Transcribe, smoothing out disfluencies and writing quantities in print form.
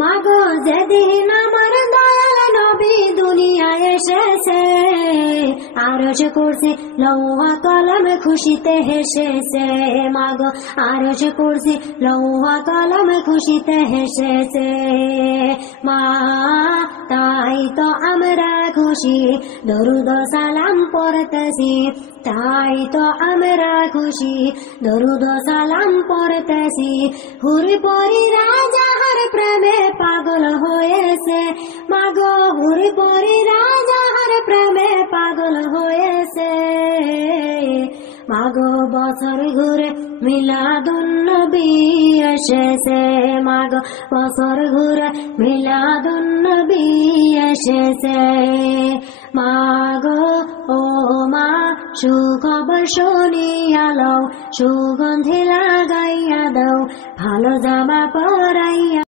মাগো যেদিন আমার দয়াল নবী দুনিয়ায় এসেছে, আরশ কুরসি লৌহ কলম খুশিতে হেসেছে। মাগো আরশ কুরসি লৌহ কলম খুশিতে হেসেছে। মা তাই তো আমরা খুশি, দরুদ সালাম পড়তেছি। তাই তো আমরা খুশি, দরুদ সালাম পড়তেছি। হুরি পরি রাজার প্রেমে পাগল হয়েছে। মাগো হুরি পরি রাজার প্রেমে পাগল হয়েছে। মাগো বছর ঘুরে মিলাদুন্নবী এসেছে। মাগো বছর ঘুরে মিলাদুন্নবী এসেছে। মাগো ও মা সুখবর শুনিয়া লও, সুগন্ধি লাগাইয়া দাও, ভালো জামা পরাইয়া